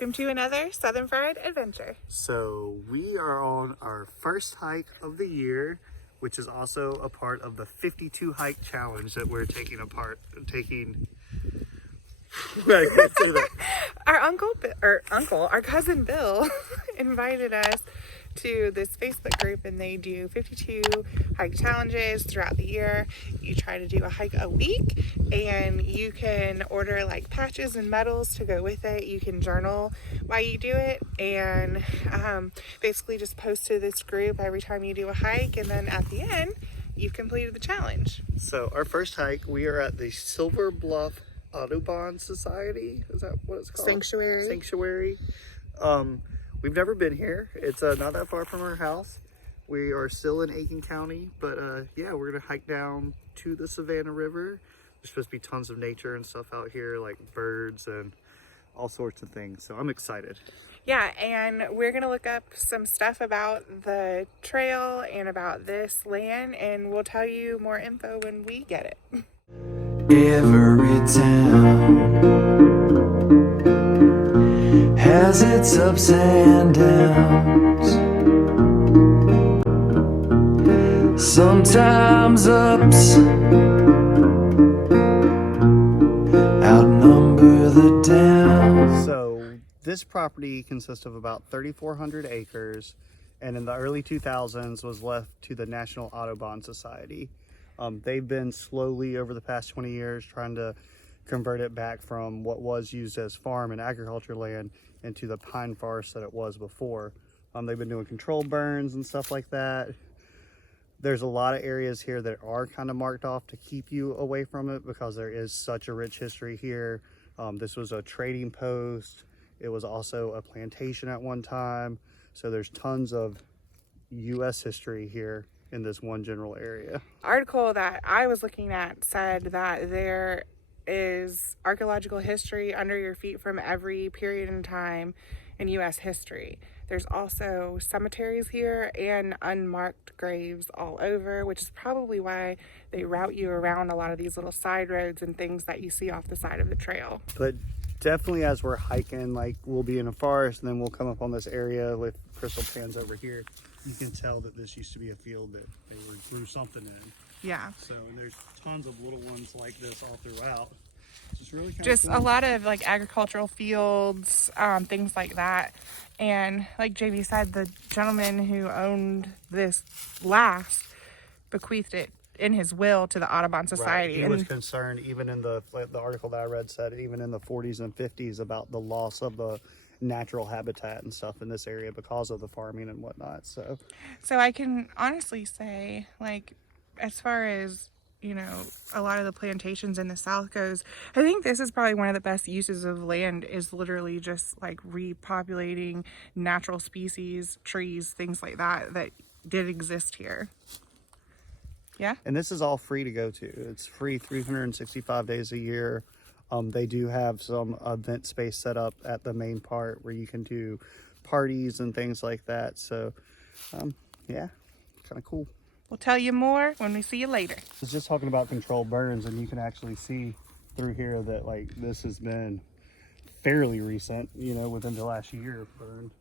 welcome to another Southern Fried Adventure. So we are on our first hike of the year, which is also a part of the 52 hike challenge that we're taking. I can't say that. Our cousin Bill invited us to this Facebook group, and they do 52 hike challenges throughout the year. You try to do a hike a week, and you can order like patches and medals to go with it. You can journal while you do it, and basically just post to this group every time you do a hike, and then at the end you've completed the challenge. So our first hike, we are at the Silver Bluff Audubon Society. Is that what it's called? Sanctuary. We've never been here. It's not that far from our house. We are still in Aiken County, but yeah, we're gonna hike down to the Savannah River. There's supposed to be tons of nature and stuff out here, like birds and all sorts of things. So I'm excited. Yeah, and we're gonna look up some stuff about the trail and about this land, and we'll tell you more info when we get it. Every town has its ups and downs. Sometimes ups outnumber the downs. So this property consists of about 3,400 acres, and in the early 2000s was left to the National Audubon Society. They've been slowly over the past 20 years trying to convert it back from what was used as farm and agriculture land into the pine forest that it was before. They've been doing controlled burns and stuff like that. There's a lot of areas here that are kind of marked off to keep you away from it because there is such a rich history here. This was a trading post. It was also a plantation at one time. So there's tons of U.S. history here in this one general area. Article that I was looking at said that there is archaeological history under your feet from every period in time in U.S. history. There's also cemeteries here and unmarked graves all over, which is probably why they route you around a lot of these little side roads and things that you see off the side of the trail. But definitely as we're hiking, like we'll be in a forest and then we'll come up on this area with crystal pans over here. You can tell that this used to be a field that they grew something in. Yeah. So, and there's tons of little ones like this all throughout. It's really kind just of cool. A lot of like agricultural fields, things like that. And like JV said, the gentleman who owned this last bequeathed it in his will to the Audubon Society. Right. He was concerned, even in the article that I read said, even in the 40s and 50s, about the loss of the natural habitat and stuff in this area because of the farming and whatnot. So I can honestly say, like, as far as, you know, a lot of the plantations in the South goes, I think this is probably one of the best uses of land, is literally just like repopulating natural species, trees, things like that did exist here. Yeah. And this is all free to go to. It's free 365 days a year. They do have some event space set up at the main part where you can do parties and things like that. So, yeah, kind of cool. We'll tell you more when we see you later. I was just talking about controlled burns, and you can actually see through here that like this has been fairly recent, you know, within the last year burned.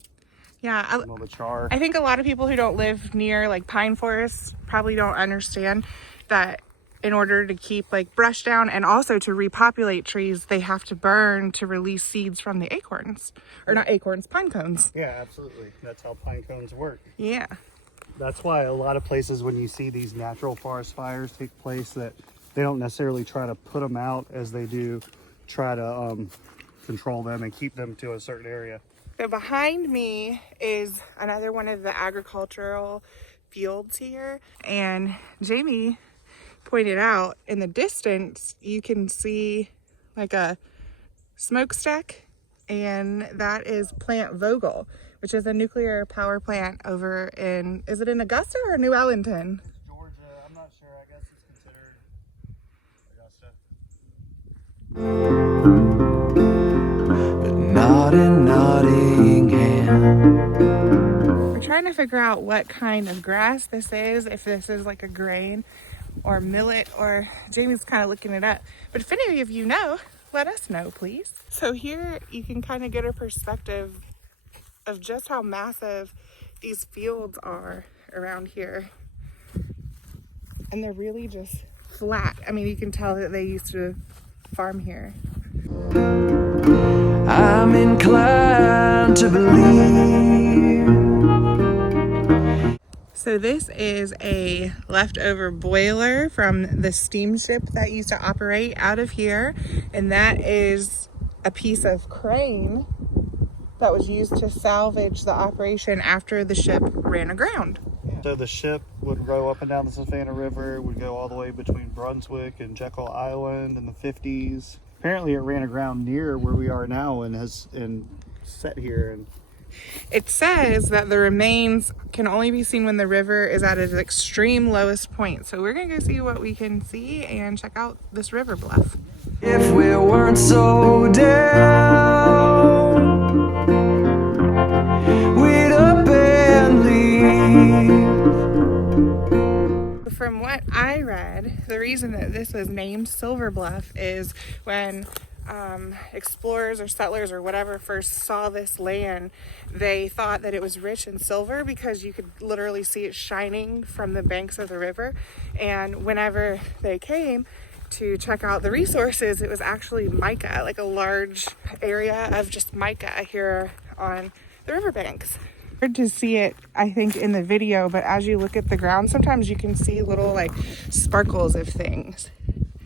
Yeah, all the char. I think a lot of people who don't live near like pine forests probably don't understand that in order to keep like brush down and also to repopulate trees, they have to burn to release seeds from the acorns. Or not acorns, pine cones. Yeah, absolutely. That's how pine cones work. Yeah. That's why a lot of places when you see these natural forest fires take place, that they don't necessarily try to put them out as they do try to control them and keep them to a certain area. So behind me is another one of the agricultural fields here. And Jamie pointed out in the distance, you can see like a smokestack, and that is Plant Vogel, which is a nuclear power plant over in, is it in Augusta or New Ellington? Georgia, I'm not sure. I guess it's considered Augusta. But not in Nottingham. We're trying to figure out what kind of grass this is, if this is like a grain or millet, or Jamie's kind of looking it up. But if any of you know, let us know, please. So here you can kind of get a perspective of just how massive these fields are around here. And they're really just flat. I mean, you can tell that they used to farm here. I'm inclined to believe. So this is a leftover boiler from the steamship that used to operate out of here. And that is a piece of crane that was used to salvage the operation after the ship ran aground. So the ship would row up and down the Savannah River, would go all the way between Brunswick and Jekyll Island in the 50s. Apparently it ran aground near where we are now and set here. And it says that the remains can only be seen when the river is at its extreme lowest point. So we're gonna go see what we can see and check out this river bluff. If we weren't so down, we'd up and leave. From what I read, the reason that this was named Silver Bluff is when explorers or settlers or whatever first saw this land, they thought that it was rich in silver because you could literally see it shining from the banks of the river. And whenever they came to check out the resources, it was actually mica, like a large area of just mica here on the riverbanks. Hard to see it, I think, in the video, but as you look at the ground, sometimes you can see little like sparkles of things.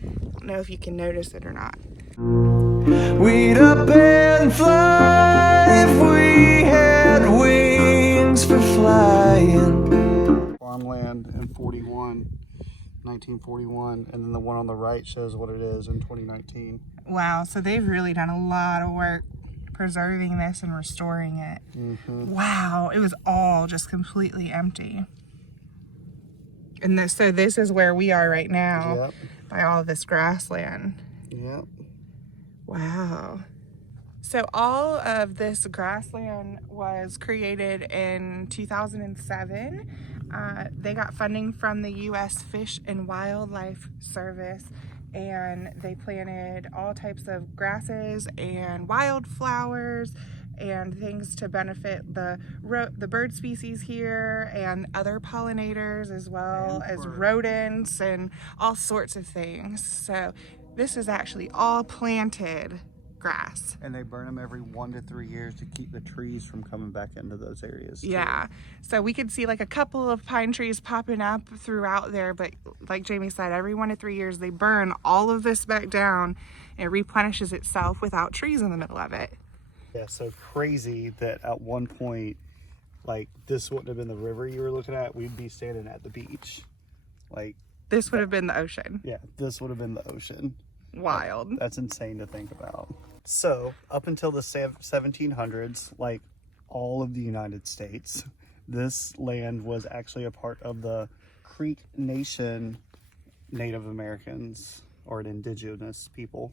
I don't know if you can notice it or not. We'd up and fly if we had wings for flying. farmland in 1941, and then the one on the right shows what it is in 2019. Wow, so they've really done a lot of work preserving this and restoring it. Wow, it was all just completely empty. And so this is where we are right now. Yep. By all of this grassland. Yep. Wow. So all of this grassland was created in 2007. They got funding from the U.S. Fish and Wildlife Service, and they planted all types of grasses and wildflowers and things to benefit the bird species here and other pollinators, as well as rodents and all sorts of things. So this is actually all planted grass. And they burn them every 1 to 3 years to keep the trees from coming back into those areas too. Yeah, so we could see like a couple of pine trees popping up throughout there, but like Jamie said, every 1 to 3 years they burn all of this back down and it replenishes itself without trees in the middle of it. Yeah, so crazy that at one point, like, this wouldn't have been the river you were looking at, we'd be standing at the beach. Like, this would have been the ocean. yeah, this would have been the ocean. Wild. That's insane to think about. So, up until the 1700s, like all of the United States, this land was actually a part of the Creek Nation Native Americans, or an indigenous people,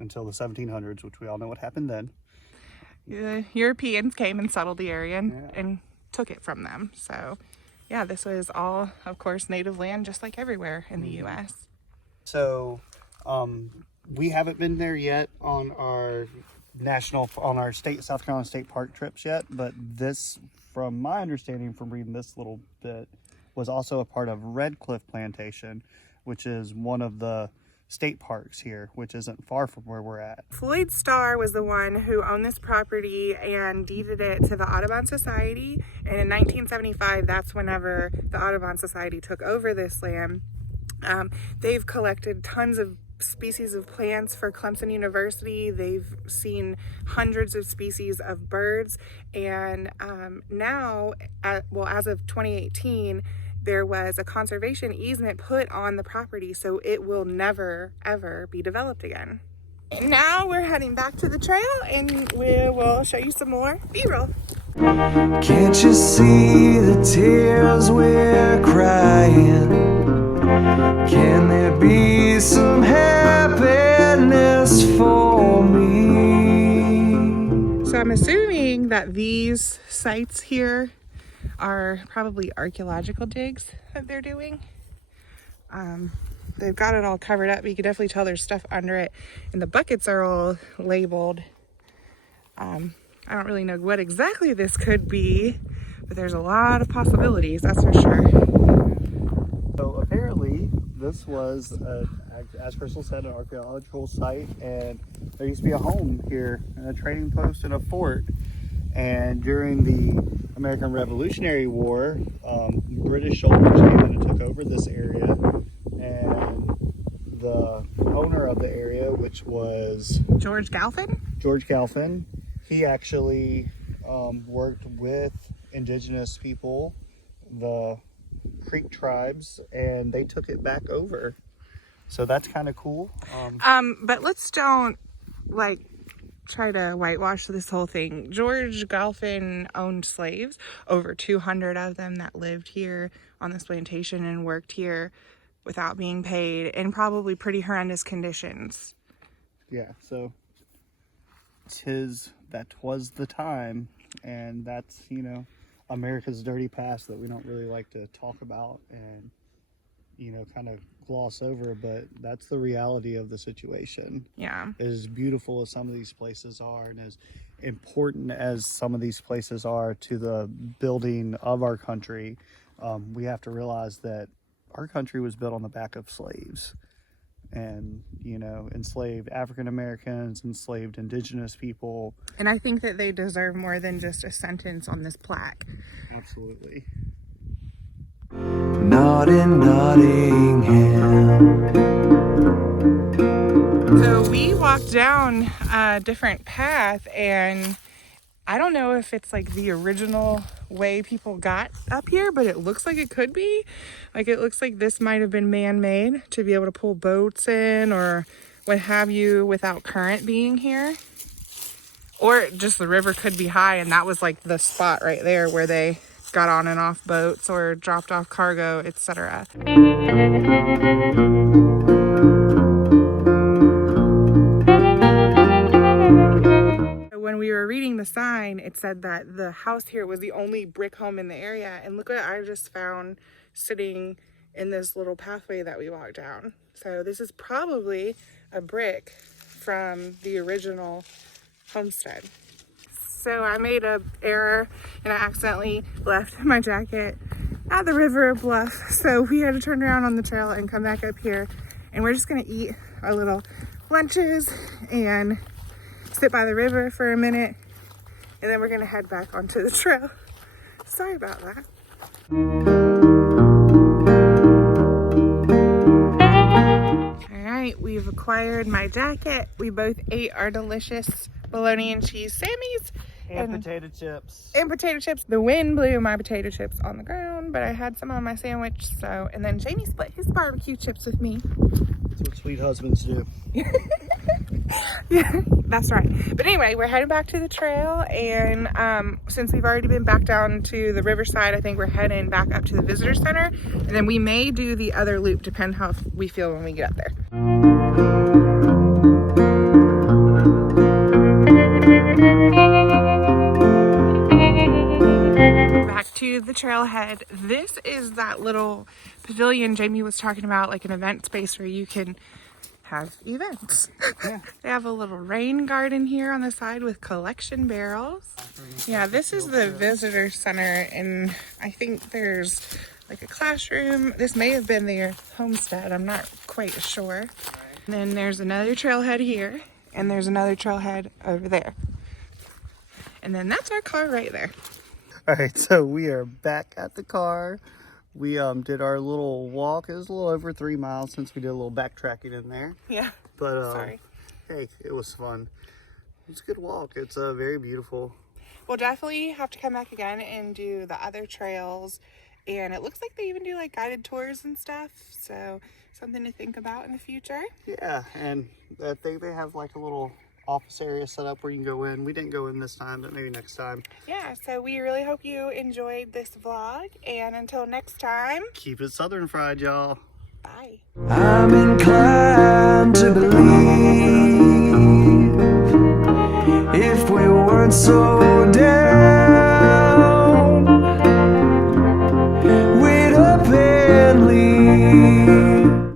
until the 1700s, which we all know what happened then. The Europeans came and settled the area and took it from them. So, yeah, this was all, of course, native land, just like everywhere in the U.S. So, we haven't been there yet on our South Carolina State Park trips yet, but this, from my understanding from reading this little bit, was also a part of Red Cliff Plantation, which is one of the state parks here, which isn't far from where we're at. Floyd Starr was the one who owned this property and deeded it to the Audubon Society. And in 1975, that's whenever the Audubon Society took over this land. They've collected tons of species of plants for Clemson University. They've seen hundreds of species of birds. And now, as of 2018, there was a conservation easement put on the property, so it will never, ever be developed again. And now we're heading back to the trail, and we will show you some more B-roll. Can't you see the tears we're crying? Can there be some happiness for me? So I'm assuming that these sites here are probably archaeological digs that they're doing. they've got it all covered up. You can definitely tell there's stuff under it, and the buckets are all labeled. I don't really know what exactly this could be, but there's a lot of possibilities, that's for sure. So apparently this was, as Crystal said, an archaeological site, and there used to be a home here, and a trading post and a fort. And during the American Revolutionary War, British soldiers came in and took over this area, and the owner of the area, which was George Galpin, he actually worked with indigenous people, the Creek tribes, and they took it back over. So that's kind of cool. But let's don't like try to whitewash this whole thing. George Galpin owned slaves, over 200 of them, that lived here on this plantation and worked here without being paid in probably pretty horrendous conditions. Yeah, so that was the time, and that's, you know, America's dirty past that we don't really like to talk about and, you know, kind of gloss over, but that's the reality of the situation. Yeah. As beautiful as some of these places are, and as important as some of these places are to the building of our country, we have to realize that our country was built on the back of slaves. And, you know, enslaved African Americans, enslaved indigenous people. And I think that they deserve more than just a sentence on this plaque. Absolutely. Not in Nottingham. So we walked down a different path, and I don't know if it's like the original way people got up here, but it looks like it could be. Like, it looks like this might have been man-made to be able to pull boats in or what have you without current being here. Or just the river could be high, and that was like the spot right there where they got on and off boats or dropped off cargo, etc. When we were reading the sign, it said that the house here was the only brick home in the area, and look what I just found sitting in this little pathway that we walked down. So this is probably a brick from the original homestead. So I made an error and I accidentally left my jacket at the river of Bluff. So we had to turn around on the trail and come back up here, and we're just gonna eat our little lunches and sit by the river for a minute, and then we're gonna head back onto the trail. Sorry about that. All right, we've acquired my jacket. We both ate our delicious bologna and cheese Sammys. And potato chips. And potato chips. The wind blew my potato chips on the ground, but I had some on my sandwich. So, and then Jamie split his barbecue chips with me. That's what sweet husbands do. Yeah, that's right. But anyway, we're heading back to the trail, and since we've already been back down to the riverside, I think we're heading back up to the visitor center, and then we may do the other loop, depending how we feel when we get up there. Back to the trailhead. This is that little pavilion Jamie was talking about, like an event space where you can have events. Yeah. They have a little rain garden here on the side with collection barrels. Yeah, this is the visitor center, and I think there's like a classroom. This may have been their homestead, I'm not quite sure. And then there's another trailhead here, and there's another trailhead over there. And then that's our car right there. All right, so we are back at the car. We did our little walk. It was a little over 3 miles since we did a little backtracking in there. Yeah. But Sorry. Hey, it was fun. It's a good walk. It's very beautiful. We'll definitely have to come back again and do the other trails. And it looks like they even do like guided tours and stuff. So something to think about in the future. Yeah, and I think they have like a little office area set up where you can go in. We didn't go in this time, but maybe next time. Yeah, so we really hope you enjoyed this vlog. And until next time, Keep it Southern fried, y'all. bye. I'm inclined to believe if we weren't so down, we'd up and leave.